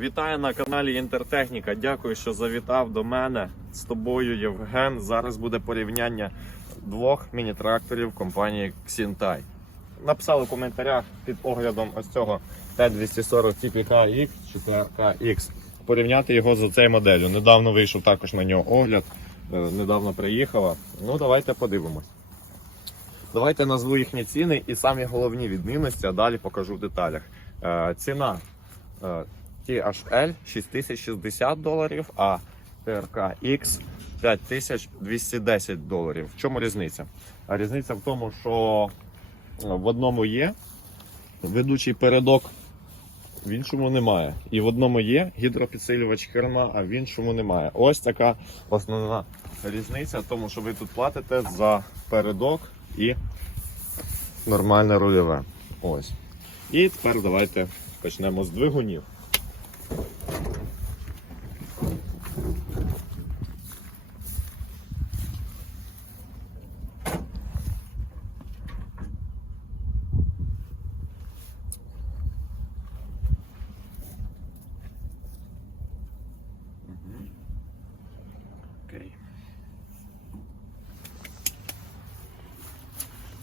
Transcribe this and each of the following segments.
Вітаю на каналі Інтертехніка. Дякую, що завітав до мене. З тобою Євген. Зараз буде порівняння двох міні-тракторів компанії Xintai. Написали в коментарях під оглядом ось цього Т240 TPK-X 4X. Порівняти його з цією моделлю. Недавно вийшов також на нього огляд. е, Недавно приїхала. Ну, давайте подивимось. Давайте назву їхні ціни і самі головні відмінності, а далі покажу в деталях. Е, ціна е, THL 6060 доларів, а ТРК X 5210 доларів. В чому різниця? А різниця в тому, що в одному є ведучий передок, в іншому немає. І в одному є гідропідсилювач керма, а в іншому немає. Ось така основна різниця, в тому що ви тут платите за передок і нормальне рульове. Ось. І тепер давайте почнемо з двигунів. Окей.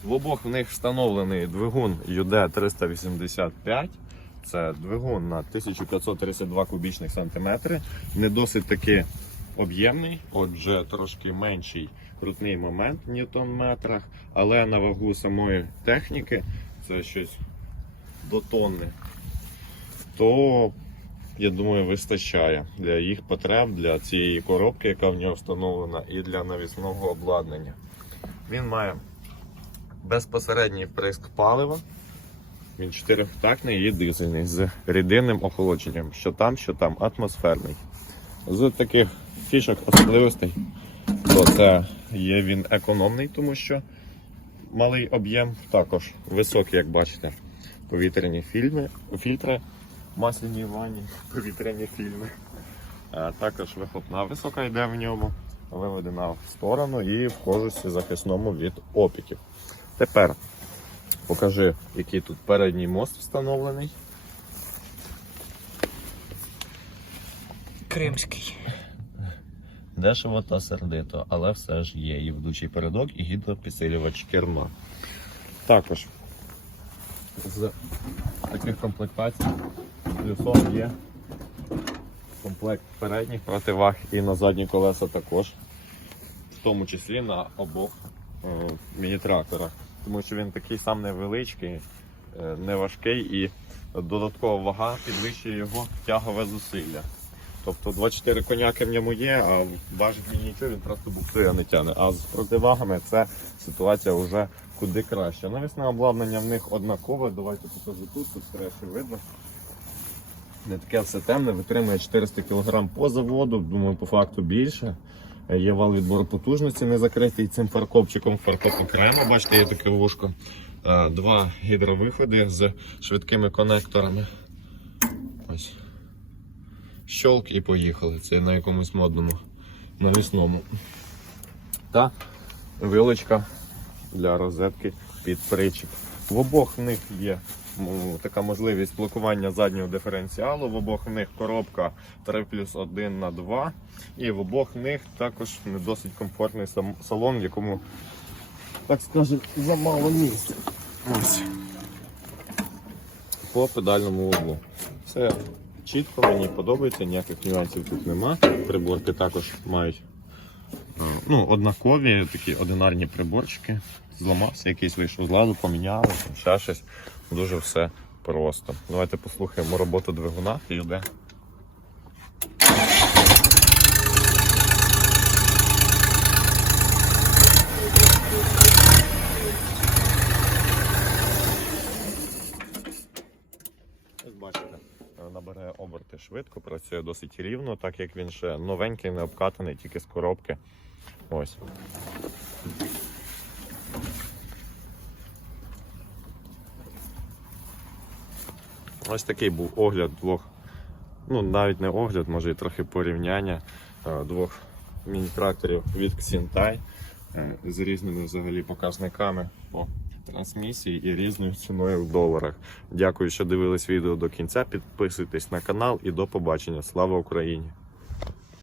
В обох в них встановлений двигун UD385. Це двигун на 1532 кубічних сантиметри. Не досить таки об'ємний, отже, трошки менший крутний момент в ньютон-метрах, але на вагу самої техніки це щось до тонни. То, я думаю, вистачає для їх потреб, для цієї коробки, яка в нього встановлена, і для навісного обладнання. Він має безпосередній вприск палива. Він чотирьохтактний і дизельний з рідинним охолодженням. Що там, що там, атмосферний. З таких фішок особливостей, то це є він економний, тому що малий об'єм, також високий, як бачите, повітряні фільми, фільтри, масляні ванні, повітряні фільми. А також вихлопна висока йде в ньому, виведена в сторону і в кожусі захисному від опіків. Тепер покажи, який тут передній мост встановлений. Кримський. Дешево та сердито, але все ж є і ведучий передок, і гідропідсилювач керма. Також з таких комплектацій плюсом є комплект передніх противаг і на задні колеса також, в тому числі на обох е, міні-тракторах. Тому що він такий сам невеличкий, е, неважкий і додаткова вага підвищує його тягове зусилля. Тобто 24 коняки в ньому є, а важить він нічого, він просто буксує, не тягне. А з противагами це ситуація вже куди краще. Навісне обладнання в них однакове. Давайте покажу тут, тут краще видно. Не таке все темне, витримує 400 кг по заводу, думаю, по факту більше. Е, Є вал відбору потужності, не закритий цим фаркопчиком. Фаркоп окремо, бачите, є таке вушко. Е, Два гідровиходи з швидкими конекторами. Ось. Щолк і поїхали. Це на якомусь модному навісному. Та вилочка для розетки під причіп. В обох них є така можливість блокування заднього диференціалу. В обох них коробка 3 плюс 1 на 2. І в обох них також не досить комфортний салон, в якому, так скажемо, замало місця. Ось. По педальному углу. Все чітко, мені подобається, ніяких нюансів тут нема. Приборки також мають е, ну, однакові, такі одинарні приборчики. Зламався, якийсь вийшов з ладу, поміняли, ще щось. Дуже все просто. Давайте послухаємо роботу двигуна і йде. Е, набирає оберти швидко, працює досить рівно, так як він ще новенький, не обкатаний, тільки з коробки. Ось. Ось такий був огляд двох, ну навіть не огляд, може і трохи порівняння е, двох міні-тракторів від Xintai е, з різними взагалі показниками по трансмісії і різною ціною в доларах. Дякую, що дивились відео до кінця. Підписуйтесь на канал і до побачення. Слава Україні!